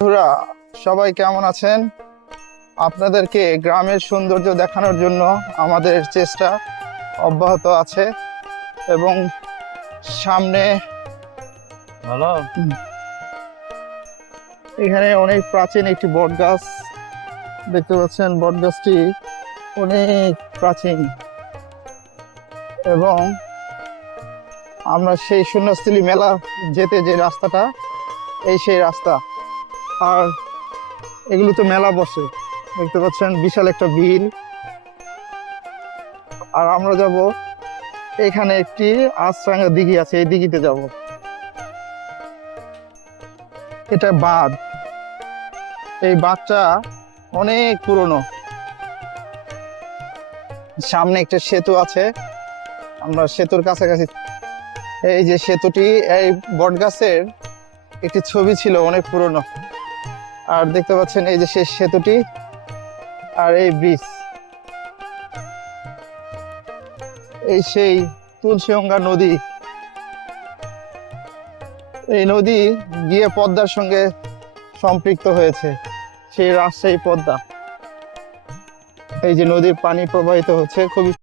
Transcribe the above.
বন্ধুরা, সবাই কেমন আছেন? আপনাদেরকে গ্রামের সৌন্দর্য দেখানোর জন্য আমাদের চেষ্টা অব্যাহত আছে এবং সামনে ভালো। এখানে অনেক প্রাচীন একটি বট গাছ দেখতে পাচ্ছেন। বট গাছটি অনেক প্রাচীন এবং আমরা সেই শূন্যস্থলী মেলা যেতে যে রাস্তাটা, সেই রাস্তা। আর এগুলো তো মেলা বসে, দেখতে পাচ্ছেন বিশাল একটা বিল। আর আমরা যাব এখানে একটি আচরাঙ্গা দিঘি আছে, এই দিঘিতে যাব। এটা বাঁধ, এই বাঁধটা অনেক পুরনো। সামনে একটা সেতু আছে, আমরা সেতুর কাছাকাছি। এই যে সেতুটি, এই বট গাছের একটি ছবি ছিল, অনেক পুরনো। আর দেখতে পাচ্ছেন এই যে শেষ সেতুটি আর এই ব্রিজ, এই সেই তুলসীগঙ্গা নদী। এই নদী গিয়ে পদ্মার সঙ্গে সম্পৃক্ত হয়েছে, সেই রাজশাহী পদ্মা। এই যে নদীর পানি প্রবাহিত হচ্ছে, খুবই